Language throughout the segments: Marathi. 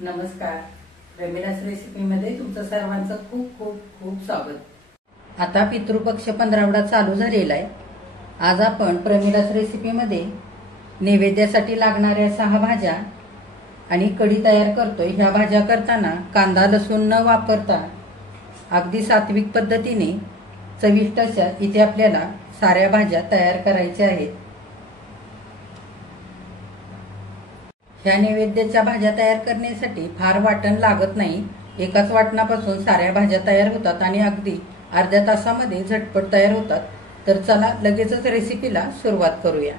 नमस्कार. प्रेमिलास रेसिपीमध्ये तुमचं सर्वांचं खूप खूप खूप स्वागत. आता पितृपक्ष 15 चालू झालेला आहे. आज आपण प्रेमिलास रेसिपीमध्ये नैवेद्यासाठी लागणाऱ्या 6 भाज्या आणि कढी तयार करतोय. ह्या भाज्या करताना कांदा लसूण न वापरता अगदी सात्विक पद्धतीने चविष्ट अशा इथे आपल्याला साऱ्या भाज्या तयार करायच्या आहेत. ह्या नैवेद्याच्या भाज्या तयार करण्यासाठी फार वाटण लागत नाही. एकाच वाटणापासून साऱ्या भाज्या तयार होतात आणि अगदी अर्ध्या तासामध्ये झटपट तयार होतात. तर चला लगेचच रेसिपीला सुरुवात करूया.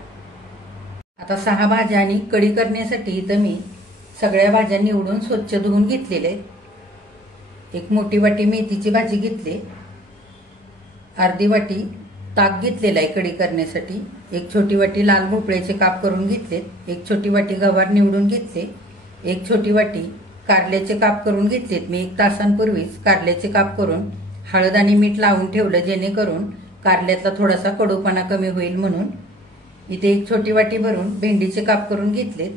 आता 6 भाज्या आणि कढी करण्यासाठी इथं मी सगळ्या भाज्या निवडून स्वच्छ धुवून घेतलेल्या आहेत. एक मोठी वाटी मेथीची भाजी घेतली, अर्धी वाटी ताक घेतलेला आहे कढी करण्यासाठी, एक छोटी वाटी लाल भोपळ्याचे काप करून घेतलेत, एक छोटी वाटी गवार निवडून घेतले, एक छोटी वाटी कारल्याचे काप करून घेतलेत. मी 1 तासांपूर्वीच कारल्याचे काप करून हळद आणि मीठ लावून ठेवलं, जेणेकरून कारल्यातला थोडासा कडूपणा कमी होईल म्हणून. इथे एक छोटी वाटी भरून भेंडीचे काप करून घेतलेत.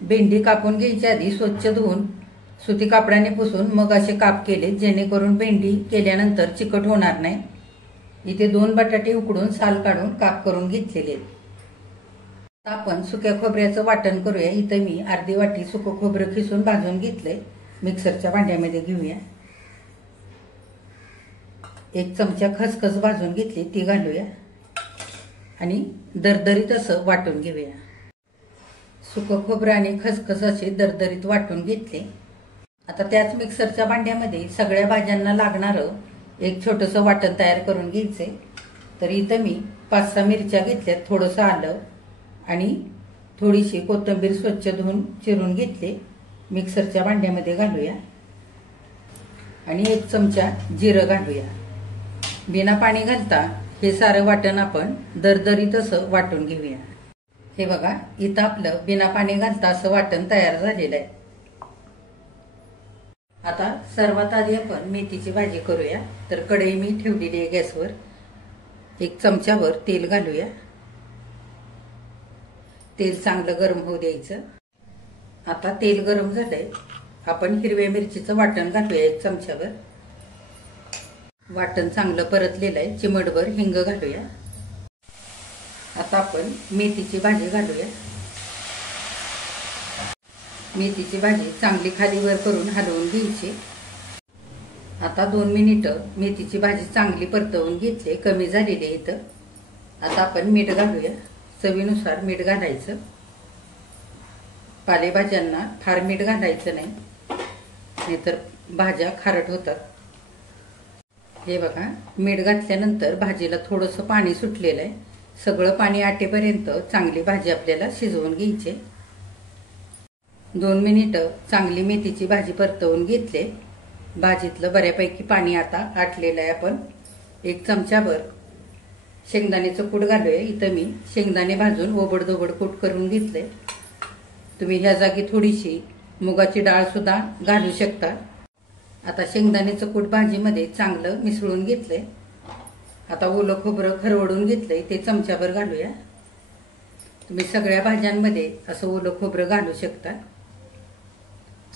भेंडी कापून घ्यायच्या आधी स्वच्छ धुवून सुती कापडाने पुसून मग असे काप केले, जेणेकरून भेंडी केल्यानंतर चिकट होणार नाही. इथे 2 बटाटे उकडून साल काढून काप करून घेतलेले आहेत. आपण सुक्या खोबऱ्याचं वाटण करूया. इथे मी अर्धी वाटी सुकं खोबरं खिसून भाजून घेतलंय. मिक्सरच्या भांड्यामध्ये घेऊया. 1 चमचा खसखस भाजून घेतली, ती घालूया आणि दरदरीत असं वाटून घेऊया. सुकं खोबरं आणि खसखस असे दरदरीत वाटून घेतले. आता त्याच मिक्सरच्या भांड्यामध्ये सगळ्या भाज्यांना लागणारं एक छोटंसं वाटण तयार करून घ्यायचे. तर इथं मी 5-6 मिरच्या घेतल्यात, थोडंसं आलं आणि थोडीशी कोथिंबीर स्वच्छ धुवून चिरून घेतले. मिक्सरच्या भांड्यामध्ये घालूया आणि 1 चमचा जिरं घालूया. बिना पाणी घालता हे सारं वाटण आपण दरदरीत असं वाटून घेऊया. हे बघा, इथं आपलं बिना पाणी घालता असं वाटण तयार झालेलं आहे. आता सर्वात आधी आपण मेथीची भाजी करूया. तर कढई मी ठेवलेली आहे गॅसवर. 1 चमचावर तेल घालूया. तेल चांगलं गरम होऊ द्यायचं. आता तेल गरम झालंय. आपण हिरव्या मिरचीचं वाटण घालूया 1 चमचावर. वाटण चांगलं परतलेलं आहे. चिमटभर हिंग घालूया. आता आपण मेथीची भाजी घालूया. मेथीची भाजी चांगली खाली वर करून हलवून घ्यायची. आता 2 मिनिटं मेथीची भाजी चांगली परतवून घेतली, कमी झालेली आहे इथं. आता आपण मीठ घालूया. चवीनुसार मीठ घालायचं. पालेभाज्यांना फार मीठ घालायचं नाही, नाहीतर भाज्या खारट होतात. हे बघा, मीठ घातल्यानंतर भाजीला थोडंसं पाणी सुटलेलं आहे. सगळं पाणी आटेपर्यंत चांगली भाजी आपल्याला शिजवून घ्यायची. 2 मिनिटं चांगली मेथीची भाजी परतवून घेतले. भाजीतलं बऱ्यापैकी पाणी आता आटलेलं आहे. आपण 1 चमचाभर शेंगदाण्याचं कूट घालूया. इथं मी शेंगदाणे भाजून ओबडधोबड कूट करून घेतले. तुम्ही ह्या जागी थोडीशी मुगाची डाळ सुद्धा घालू शकता. आता शेंगदाण्याचं कूट भाजीमध्ये चांगलं मिसळून घेतलंय. आता ओलं खोबरं खरवडून घेतलंय, ते चमचाभर घालूया. तुम्ही सगळ्या भाज्यांमध्ये असं ओलं खोबरं घालू शकता.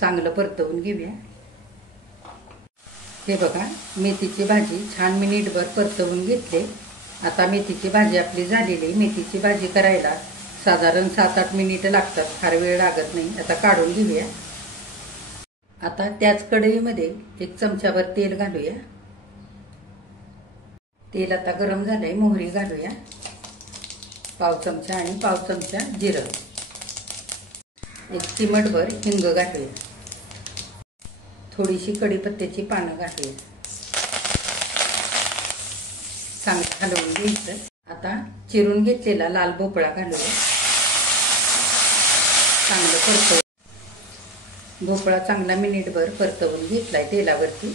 चांगलं परतवून घेऊया. हे बघा, मेथीची भाजी छान मिनिटभर परतवून घेतले. आता मेथीची भाजी आपली झालेली. मेथीची भाजी करायला साधारण 7-8 मिनिटं लागतात, फार वेळ लागत नाही. आता काढून घेऊया. आता त्याच कढईमध्ये 1 चमचाभर तेल घालूया. तेल आता गरम झालंय. मोहरी घालूया, 1/2 चमचा आणि 1/2 चमचा जिरं, 1 चिमटभर हिंग घालूया. थोडीशी कढीपत्त्याची पानं घालूया. चांगलं हलवून घ्यायचं. आता चिरून घेतलेला लाल भोपळा घालूया. चांगलं परतवून. भोपळा चांगला मिनिटभर परतवून घेतलाय तेलावरती.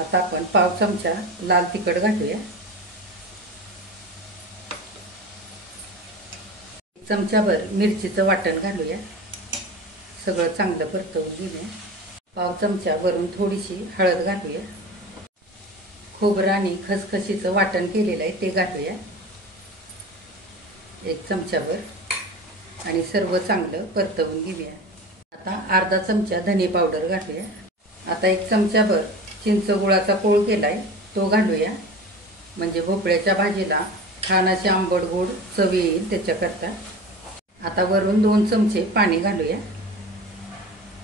आता आपण 1/2 चमचा लाल तिखट घालूया. 1 चमचाभर मिरचीचं वाटण घालूया. सगळं चांगलं परतवून घेऊया. 1/2 चमचा वरून थोडीशी हळद घालूया. खोबरं आणि खसखशीचं वाटण केलेलं आहे, ते घालूया 1 चमचाभर आणि सर्व चांगलं परतवून घेऊया. आता अर्धा चमचा धने पावडर घालूया। आता 1 चमचाभर चिंच गुळाचा कोळ केलाय तो घालूया, म्हणजे भोपळ्याच्या भाजीला छान अशी आंबट गोड चव येईल त्याच्याकरता। आता वरून 2 चमचे पाणी घालूया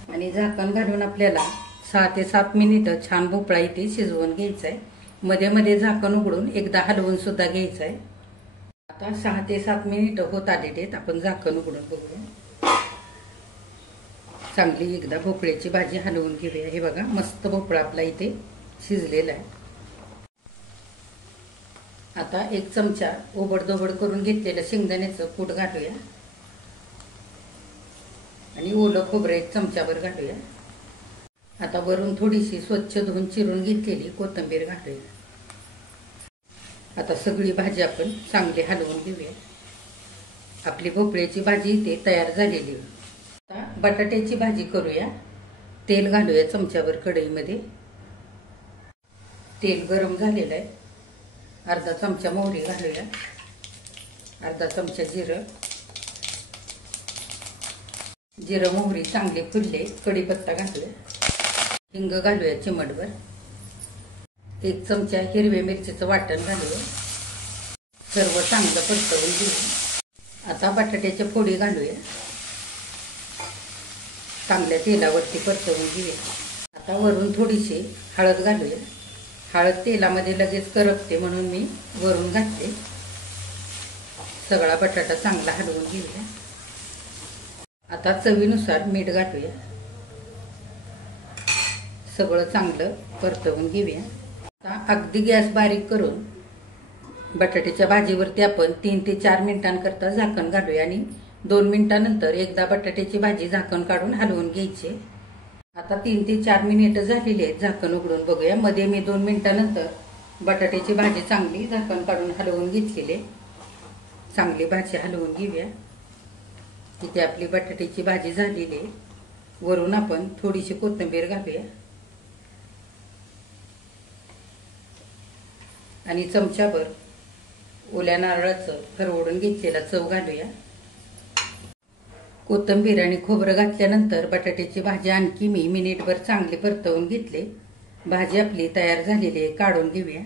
आणि झाकण घालून आपल्याला 6 ते 7 मिनिटं छान भोपळा इथे शिजवून घ्यायचा आहे। मध्ये मध्ये झाकण उघडून एकदा हलवून सुद्धा घ्यायचं आहे। आता 6 ते 7 मिनिटं होत आलेले आहेत, आपण झाकण उघडून बघूया। चांगली एकदा भोपळ्याची भाजी हलवून घेऊया। हे बघा मस्त भोपळा आपला इथे शिजलेला आहे। आता 1 चमचा ओबडधोबड करून घेतलेलं शेंगदाण्याचं कूट घालूया आणि ओलं खोबरं 1 चमचाभर घालूया। आता वरून थोडीशी स्वच्छ धुवून चिरून घेतलेली कोथिंबीर घालूया। आता सगळी भाजी आपण चांगली हलवून घेऊया। आपली भोपळ्याची भाजी इथे तयार झालेली आहे। आता बटाट्याची भाजी करूया। तेल घालूया चमचाभर कढईमध्ये। तेल गरम झालेलं आहे। अर्धा चमचा मोहरी घालूया, अर्धा चमचा जिरं मोहरी चांगले फुलले कढीपत्ता घालूया, हिंग घालूया चिमटभर, 1 चमचा हिरव्या मिरचीचं वाटण घालूया, सर्व चांगलं परतवून घेऊया। आता बटाट्याच्या फोडी घालूया, चांगल्या तेलावरती परतवून घेऊया। आता वरून थोडीशी हळद घालूया। हळद तेलामध्ये लगेच करपते म्हणून मी वरून घालते। सगळा बटाटा चांगला हलवून घेऊया। आता चवीनुसार मीठ घालूया, सगळं चांगलं परतवून घेऊया। आता अगदी गॅस बारीक करून बटाट्याच्या भाजीवरती आपण 3 ते 4 मिनिटांकरता झाकण घालूया आणि 2 मिनिटांनंतर एकदा बटाट्याची भाजी झाकण काढून हलवून घ्यायची। आता 3 ते 4 मिनिटं झालेली आहेत, झाकण उघडून बघूया। मध्ये मी 2 मिनिटांनंतर बटाट्याची भाजी चांगली झाकण काढून हलवून घेतलेली। चांगली भाजी हलवून घेऊया। इथे आपली बटाट्याची भाजी झालेली आहे। वरून आपण थोडीशी कोथिंबीर घालूया आणि चमचाभर ओल्या नारळाचं खरवडून घेतलेला चव घालूया। कोथिंबीर आणि खोबरं घातल्यानंतर बटाट्याची भाजी आणखी मी मिनिटभर चांगली परतवून घेतली। भाजी आपली तयार झालेली आहे, काढून घेऊया।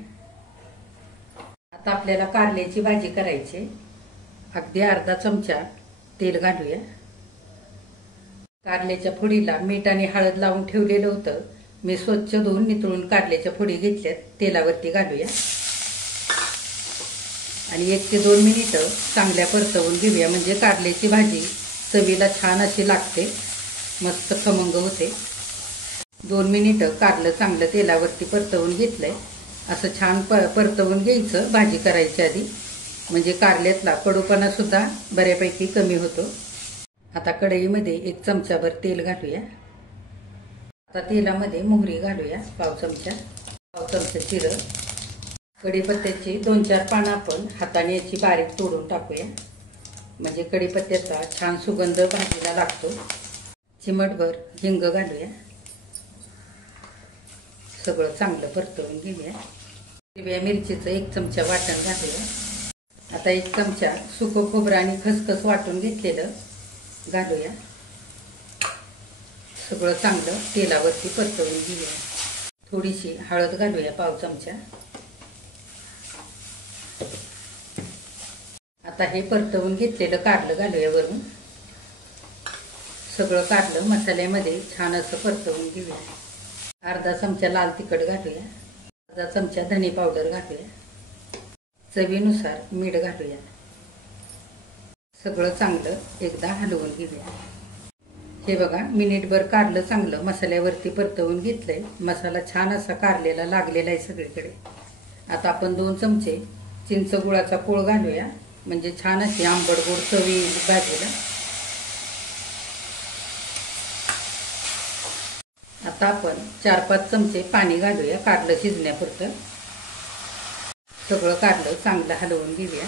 आता आपल्याला कारल्याची भाजी करायची। अगदी अर्धा चमचा तेल घालूया। कारल्याच्या फोडीला मीठ आणि हळद लावून ठेवलेलं होतं, मी स्वच्छ धुवून नितळून कारल्याच्या फोडी घेतल्यात, तेलावरती घालूया आणि 1 ते 2 मिनिटं चांगल्या परतवून घेऊया, म्हणजे कारल्याची भाजी चवीला छान अशी लागते, मस्त खमंग होते। 2 मिनिटं कारलं चांगलं तेलावरती परतवून घेतलंय। असं छान परतवून घ्यायचं भाजी करायच्या आधी, म्हणजे कारल्यातला कडूपणा सुद्धा बऱ्यापैकी कमी होतो। आता कढईमध्ये 1 चमचाभर तेल घालूया। आता तेलामध्ये मोहरी घालूया, पाव चमचा जिरं, कढीपत्त्याची 2-4 पानं आपण हाताने याची बारीक तोडून टाकूया, म्हणजे कढीपत्त्याचा छान सुगंध भाजीला लागतो। चिमटभर हिंग घालूया, सगळं चांगलं परतवून घेऊया। हिरव्या मिरचीचं 1 चमचा वाटण घालूया। आता 1 चमचा सुकं खोबरं आणि खसखस वाटून घेतलेलं घालूया, सगळं चांगलं तेलावरती परतवून घेऊया। थोडीशी हळद घालूया, पाव चमचा। आता हे परतवून घेतलेलं कारलं घालूया वरून, सगळं कारलं मसाल्यामध्ये छान असं परतवून घेऊया। अर्धा चमचा लाल तिखट घालूया, अर्धा चमचा धने पावडर घालूया, चवीनुसार मीठ घालूया, सगळं चांगलं एकदा हलवून घेऊया। हे बघा मिनिटभर कारलं चांगलं मसाल्यावरती परतवून घेतलंय, मसाला छान असा कारलेला लागलेला आहे सगळीकडे। आता आपण 2 चमचे चिंच गुळाचा कोळ घालूया, म्हणजे छान अशी आंबट गोड चव येईल भाजीला। आता आपण 4-5 चमचे पाणी घालूया कारलं शिजण्यापुरतं, सगळं कारलं चांगलं हलवून घेऊया।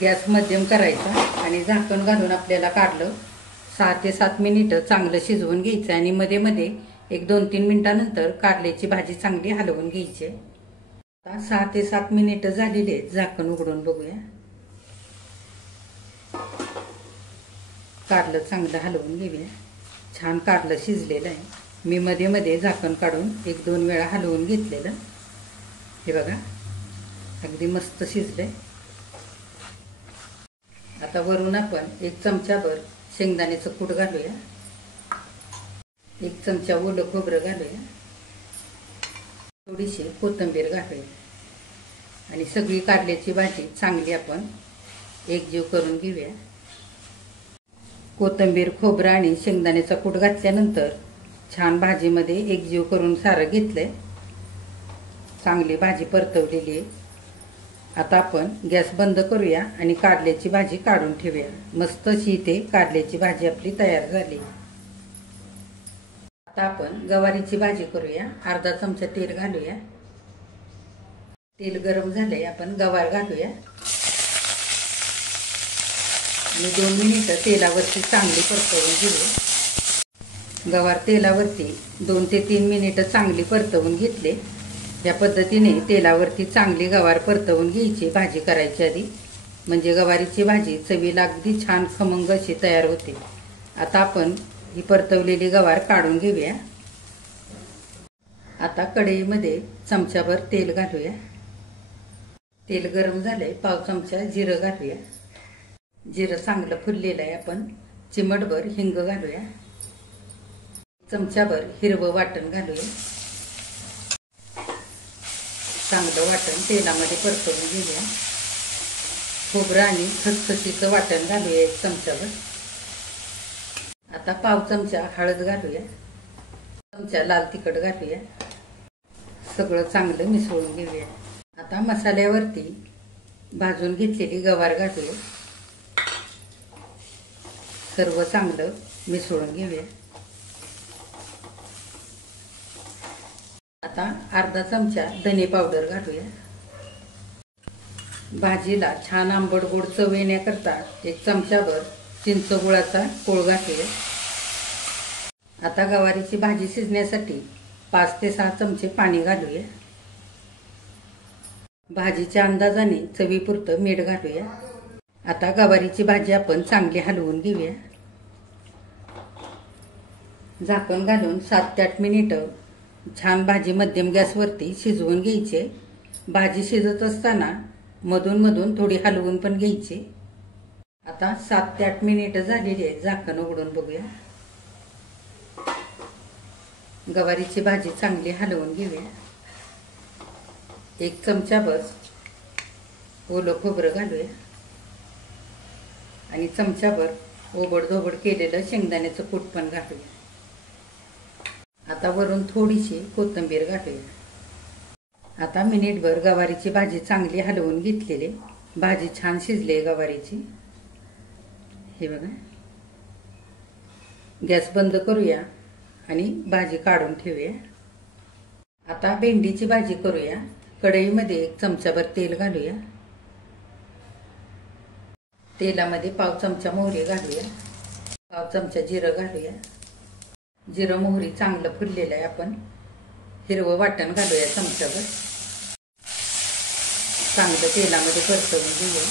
गॅस मध्यम करायचा आणि झाकण घालून आपल्याला कारलं 6 ते 7 मिनिटं चांगलं शिजवून घ्यायचं आणि मध्ये मध्ये 1-2-3 मिनिटांनंतर कारल्याची भाजी चांगली हलवून घ्यायची। आता 6 ते 7 मिनिटं झालेली आहेत, झाकण उघडून बघूया। कारलं चांगलं हलवून घेऊया. छान कारलं शिजलेलं आहे. मी मध्ये मध्ये झाकण काढून 1-2 वेळा हलवून घेतलेलं. हे बघा अगदी मस्त शिजलंय. आता वरून आपण 1 चमचाभर शेंगदाण्याचं कूट घालूया. 1 चमचा ओलं खोबरं घालूया. थोडीशी कोथिंबीर घालूया आणि सगळी कारल्याची भाजी चांगली आपण एकजीव करून घेऊया. कोथिंबीर, खोबरं आणि शेंगदाण्याचा कूट घातल्यानंतर छान भाजीमध्ये एकजीव करून सारं घेतलंय. चांगली भाजी परतवलेली आहे. आता आपण गॅस बंद करूया आणि कारल्याची भाजी काढून ठेवूया. मस्त अशी इथे कारल्याची भाजी आपली तयार झाली. आता आपण गवारीची भाजी करूया. अर्धा चमचा तेल घालूया. तेल गरम झालंय. आपण गवार घालूया आणि 2 मिनिटं तेलावरती चांगली परतवून घेऊया. गवार तेलावरती 2 ते 3 मिनिटं चांगली परतवून घेतले. या पद्धतीने तेलावरती चांगली गवार परतवून घ्यायची भाजी करायची आधी, म्हणजे गवारीची भाजी चवीला अगदी छान खमंग अशी तयार होते. आता आपण ही परतवलेली गवार काढून घेऊया. आता कढईमध्ये चमचाभर तेल घालूया. तेल गरम झालंय. पाव चमचा जिरं घालूया. जिरं चांगलं फुललेलं आहे. आपण चिमटभर हिंग घालूया. चमचाभर हिरवं वाटण घालूया. चांगलं वाटण तेलामध्ये परतवून घेऊया. खोबरं आणि खसखशीचं वाटण घालूया 1 चमचाभर. आता पाव चमचा हळद घालूया. चमचा लाल तिखट घालूया. सगळं चांगलं मिसळून घेऊया. आता मसाल्यावरती भाजून घेतलेली गवार घालूया. सर्व चांगलं मिसळून घेऊया. आता अर्धा चमचा धने पावडर घालूया. भाजीला छान आंबट गोड चव येण्याकरता 1 चमचाभर चिंच गुळाचा कोळ घालूया. आता गवारीची भाजी शिजण्यासाठी 5 ते 6 चमचे पाणी घालूया. भाजीच्या अंदाजाने चवीपुरतं मीठ घालूया. आता गवारीची भाजी आपण चांगली हलवून घेऊया. झाकण घालून 7 ते 8 मिनिटं छान भाजी मध्यम गॅसवरती शिजवून घ्यायची. भाजी शिजत असताना मधून मधून थोडी हलवून पण घ्यायची. आता 7 ते 8 मिनिटं झालेली आहेत. झाकण उघडून बघूया. गवारीची भाजी चांगली हलवून घेऊया. 1 चमचाभर ओलं खोबरं घालूया आणि चमचाभर ओबडधोबड केलेलं शेंगदाण्याचं कूट पण घालूया. आता वरून थोडीशी कोथिंबीर घालूया. आता मिनिटभर गवारीची भाजी चांगली हलवून घेतलेली. भाजी छान शिजली आहे गवारीची. हे बघा. गॅस बंद करूया आणि भाजी काढून ठेवूया. आता भेंडीची भाजी करूया. कढईमध्ये 1 चमचाभर तेल घालूया. तेलामध्ये पाव चमचा मोहरी घालूया. पाव चमचा जिरं घालूया. जिरं मोहरी चांगलं फुललेलं आहे. आपण हिरवं वाटण घालूया चमचाभर. चांगलं तेलामध्ये परतवून घेऊया.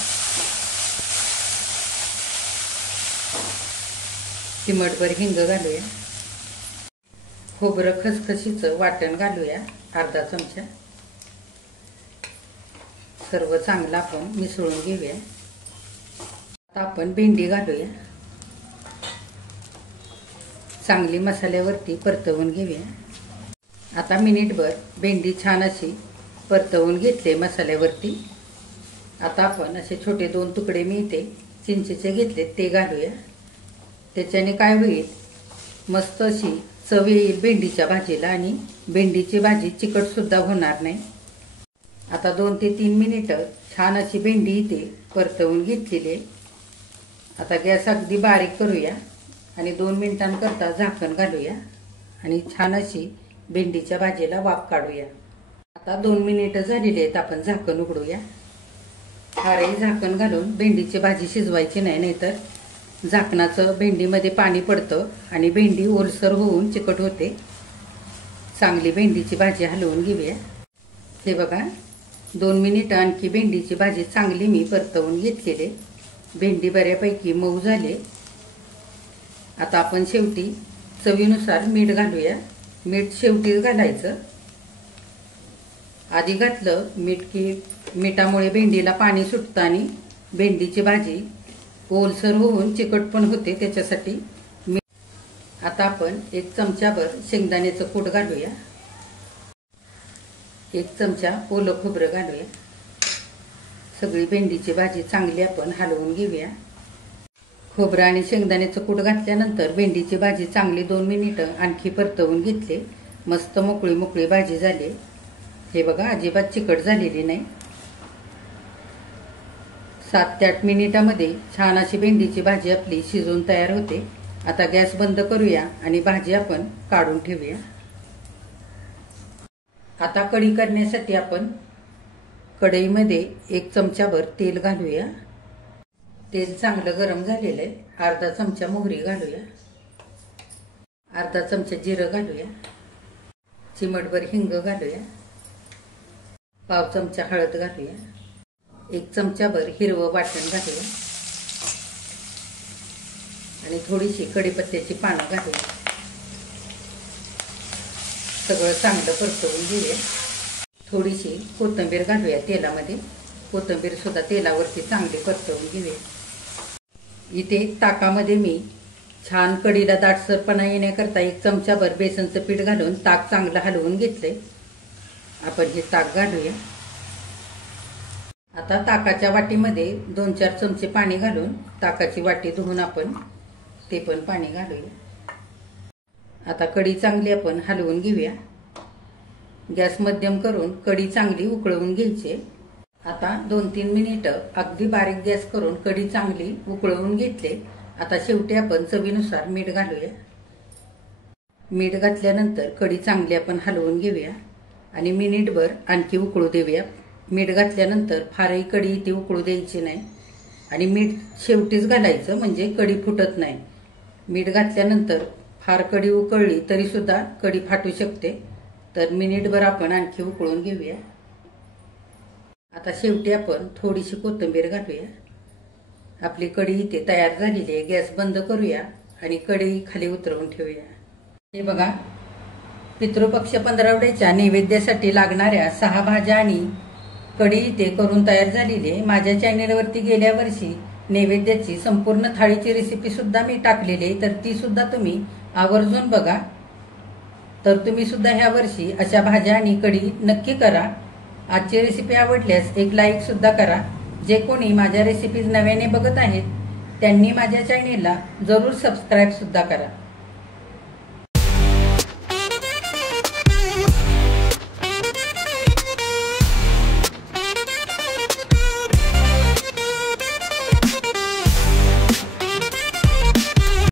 चिमटभर हिंग घालूया. खोबरं खसखशीचं वाटण घालूया अर्धा चमचा. सर्व चांगलं आपण मिसळून घेऊया. आता आपण भेंडी घालूया. चांगली मसाल्यावरती परतवून घेऊया. आता मिनिटभर भेंडी छान अशी परतवून घेतले मसाल्यावरती. आता आपण असे छोटे 2 तुकडे मी इथे चिंचेचे घेतले ते घालूया. त्याच्याने काय होईल, मस्त अशी चव येईल भेंडीच्या भाजीला आणि भेंडीची भाजी चिकट सुद्धा होणार नाही. आता 2 ते 3 मिनिटं छान अशी भेंडी इथे परतवून घेतलेली आहे. आता गॅस अगदी बारीक करूया आणि 2 मिनिटांकरता झाकण घालूया आणि छान अशी भेंडीच्या भाजीला वाफ काढूया. आता 2 मिनिटं झालेली आहेत. आपण झाकण उघडूया. फारही झाकण घालून भेंडीची भाजी शिजवायची नाही, नाहीतर झाकणाचं भेंडीमध्ये पाणी पडतं आणि भेंडी ओलसर होऊन चिकट होते. चांगली भेंडीची भाजी हलवून घेऊया. हे बघा 2 मिनिटं आणखी भेंडीची भाजी चांगली मी परतवून घेतलेली. भेंडी बऱ्यापैकी मऊ झाली. आता आपण शेवटी चवीनुसार मीठ घालूया. मीठ शेवटीच घालायचं. आधी घातलं मीठ की मिठामुळे भेंडीला पाणी सुटतं आणि भेंडीची भाजी ओलसर होऊन चिकट पण होते, त्याच्यासाठी मीठ. आता आपण 1 चमचाभर शेंगदाण्याचं कूट घालूया. 1 चमचा ओलं खोबरं घालूया. सगळी भेंडीची भाजी चांगली आपण हलवून घेऊया. खोबरं आणि शेंगदाण्याचं कूट घातल्यानंतर भेंडीची भाजी चांगली 2 मिनिटं आणखी परतवून घेतली. मस्त मोकळी मोकळी भाजी झाली. हे बघा, अजिबात चिकट झालेली नाही. 7 ते 8 मिनिटामध्ये छान अशी भेंडीची भाजी आपली शिजून तयार होते. आता गॅस बंद करूया आणि भाजी आपण काढून ठेवूया. आता कढी करण्यासाठी आपण कढईमध्ये 1 चमचाभर तेल घालूया. तेल चांगलं गरम झालेलं आहे. अर्धा चमचा मोहरी घालूया. अर्धा चमचा जिरं घालूया. चिमटभर हिंग घालूया. पाव चमचा हळद घालूया. 1 चमचाभर हिरवं वाटण घालूया आणि थोडीशी कढीपत्त्याची पानं घालूया. सगळं चांगलं परतवून घेऊया. थोडीशी कोथिंबीर घालूया तेलामध्ये. कोथिंबीर सुद्धा तेलावरती चांगली परतवून घेऊया. इथे ताकामध्ये मी छान कढीला दाटसरपणा येण्याकरता 1 चमचाभर बेसनचं पीठ घालून ताक चांगलं हलवून घेतलंय. आपण हे ताक घालूया. आता ताकाच्या वाटीमध्ये 2-4 चमचे पाणी घालून ताकाची वाटी धुवून आपण ते पण पाणी घालूया. आता कढी चांगली आपण हलवून घेऊया. गॅस मध्यम करून कढी चांगली उकळवून घ्यायची. आता 2-3 मिनिटं अगदी बारीक गॅस करून कढी चांगली उकळवून घेतली. आता शेवटी आपण चवीनुसार मीठ घालूया. मीठ घातल्यानंतर कढी चांगली आपण हलवून घेऊया आणि मिनिटभर आणखी उकळू देऊया. मीठ घातल्यानंतर फारही कढी इथे उकळू द्यायची नाही आणि मीठ शेवटीच घालायचं, म्हणजे कढी फुटत नाही. मीठ घातल्यानंतर फार कढी उकळली तरी सुद्धा कढी फाटू शकते. तर मिनिटभर आपण आणखी उकळून घेऊया. आता शेवटी आपण थोडीशी कोथिंबीर घालूया. आपली कढी इथे तयार झालेली आहे. गॅस बंद करूया आणि कढई खाली उतरवून ठेवूया. हे बघा, पितृपक्ष पंधरवड्याच्या नैवेद्यासाठी लागणाऱ्या 6 भाज्या आणि कढी इथे करून तयार झालेली आहे. माझ्या चॅनेलवरती गेल्या वर्षी नैवेद्याची संपूर्ण थाळीची रेसिपी सुद्धा मी टाकलेली आहे, तर ती सुद्धा तुम्ही आवर्जून बघा. तर तुम्ही सुद्धा ह्या वर्षी अशा भाज्या आणि कढी नक्की करा. आजची रेसिपी आवडल्यास एक लाईक सुद्धा करा. जे कोणी माझ्या रेसिपीज नव्याने बघत आहेत त्यांनी माझ्या चॅनेलला जरूर सबस्क्राईब सुद्धा करा.